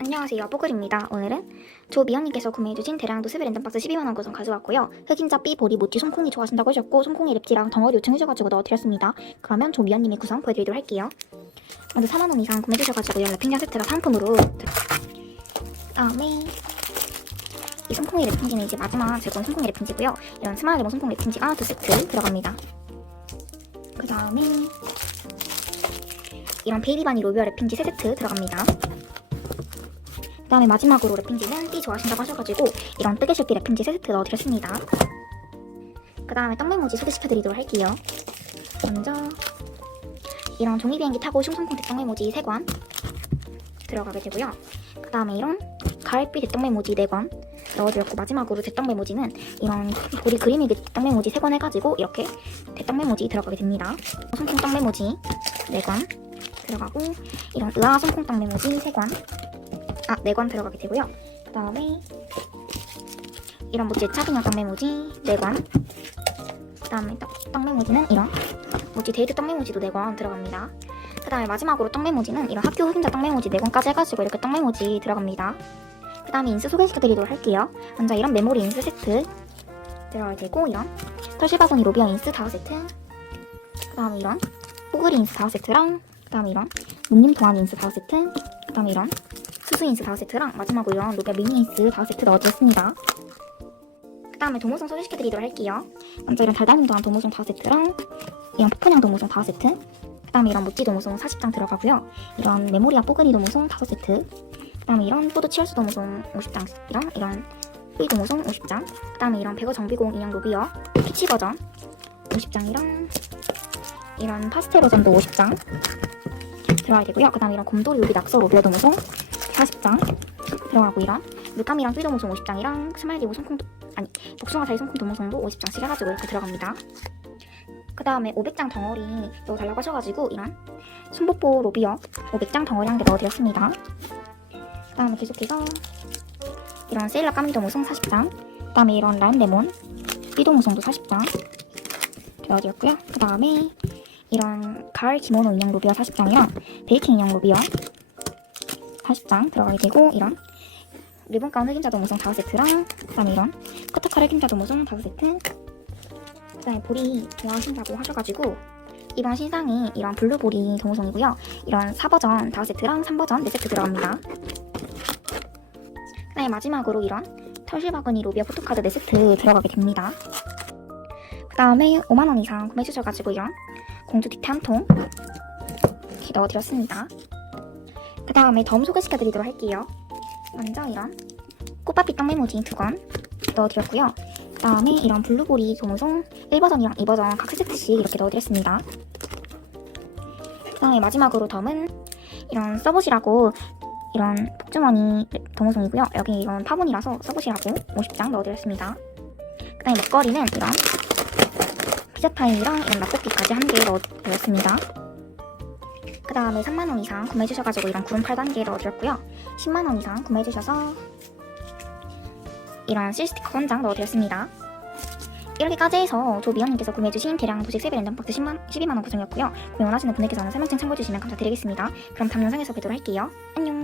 안녕하세요 뽀글입니다. 오늘은 조미연님께서 구매해주신 대량도 스베 랜덤박스 12만원 구성 가져왔고요. 흑임자 삐 보리 모찌 손콩이 좋아하신다고 하셨고 손콩이 랩지랑 덩어리 요청해주셔가지고 넣어드렸습니다. 그러면 조미연님이 구성 보여드리도록 할게요. 먼저 4만원 이상 구매해주셔가지고요 랩핑자 세트가 상품으로 다음에 이 손콩이 랩핑지는 이제 마지막 제건 손콩이 랩핑지고요. 이런 스마일 레몬 손콩 랩핑지가 두 세트 들어갑니다. 그 다음에 이런 베이비바니 로비어 랩핑지 세 세트 들어갑니다 그 다음에 마지막으로 랩핑지는 띠 좋아하신다고 하셔가지고 이런 뜨개실비 랩핑지 세 세트 넣어드렸습니다. 그 다음에 떡메모지 소개시켜드리도록 할게요. 먼저 이런 종이 비행기 타고 슝성콩 대떡메모지 3권 들어가게 되고요. 그 다음에 이런 가을비 대떡메모지 4권 넣어드렸고 마지막으로 대떡메모지는 이런 우리 그림이 대떡메모지 3권 해가지고 이렇게 대떡메모지 들어가게 됩니다. 손콩 떡메모지 4권 들어가고 이런 으아 손콩 떡메모지 3권 아, 4권 들어가게 되고요. 그 다음에 이런 모찌 차빈형 떡메모지 4권 그 다음에 떡, 떡메모지는 이런 모찌 데이트 떡메모지도 4권 들어갑니다. 그 다음에 마지막으로 떡메모지는 이런 학교 흑임자 떡메모지 4권까지 해가지고 이렇게 떡메모지 들어갑니다. 그 다음에 인스 소개시켜드리도록 할게요. 먼저 이런 메모리 인스 세트 들어가게 되고 이런 털실바구니 로비어 인스 5세트 그 다음에 이런 뽀글이 인스 5세트랑 그 다음에 이런 묵님 동안 인스 5세트 그 다음에 이런 수수 인스 5세트랑 마지막으로 이런 로비아 미니 인스 5세트 넣어드렸습니다. 그 다음에 도무송 소개시켜드리도록 할게요. 먼저 이런 달달님 동안 도무송 5세트랑 이런 포크냥 도무송 5세트 그 다음에 이런 모찌 도무송 40장 들어가고요. 이런 메모리아 뽀글이 도무송 5세트 그 다음에 이런 푸드 치얼스 도무송 50장이랑 이런 뿌이 도무송 50장 그 다음에 이런 배거 정비공 인형 로비어 피치 버전 50장이랑 이런 파스텔 버전도 50장 들어가야 되고요. 그 다음에 이런 곰돌이 요비 낙서 로비어 도무송 40장 들어가고 이런 물감이랑 뚜이도 모송 50장이랑 스마일리고 손콩 아니 복숭아 사이 손콩 도무송도 50장씩 해가지고 이렇게 들어갑니다. 그 다음에 500장 덩어리 넣어달라고 하셔가지고 이런 손뽀뽀 로비어 500장 덩어리 한 개 넣어드렸습니다. 그 다음에 계속해서 이런 세일러 까미도 모송 40장 그 다음에 이런 라임 레몬 삐도 모송도 40장 넣어드렸고요. 그 다음에 이런 가을 기모노 인형 로비어 40장이랑 베이킹 인형 로비어 40장 들어가게 되고 이런. 리본 가운 흑임자 도무송 5세트랑 그다음에 이런. 커터칼 흑임자 도무송 5세트. 그다음에 보리 좋아하신다고 하셔가지고 이번 신상이 이런 블루보리 도무송이고요. 이런 4버전 5세트랑 3버전 4세트 들어갑니다. 그다음에 마지막으로 이런 털실바구니 로비아 포토카드 4세트 들어가게 됩니다. 그 다음에 5만원 이상 구매해주셔가지고 이런 공주 디테 한통 이렇게 넣어드렸습니다 그 다음에 덤 소개시켜드리도록 할게요. 먼저 이런 꽃바피 떡 메모지 두 권 넣어드렸고요. 그 다음에 이런 블루보리 도무송 1버전이랑 2버전 각 세트씩 이렇게 넣어드렸습니다. 그 다음에 마지막으로 덤은 이런 써보시라고 이런 복주머니 도무송이고요. 여기 이런 파본이라서 써보시라고 50장 넣어드렸습니다. 그 다음에 먹거리는 이런 피자타임이랑 이런 라볶이까지 한 개 넣어드렸습니다. 그 다음에 3만원 이상 구매해주셔가지고 이런 구름 8단계 넣어드렸고요. 10만원 이상 구매해주셔서 이런 실스티커 한장 넣어드렸습니다. 이렇게까지 해서 조미연님께서 구매해주신 대량 도식 세배 랜덤박스 10만, 12만원 구성이었고요. 구매 원하시는 분들께서는 설명창 참고해주시면 감사드리겠습니다. 그럼 다음 영상에서 뵙도록 할게요. 안녕!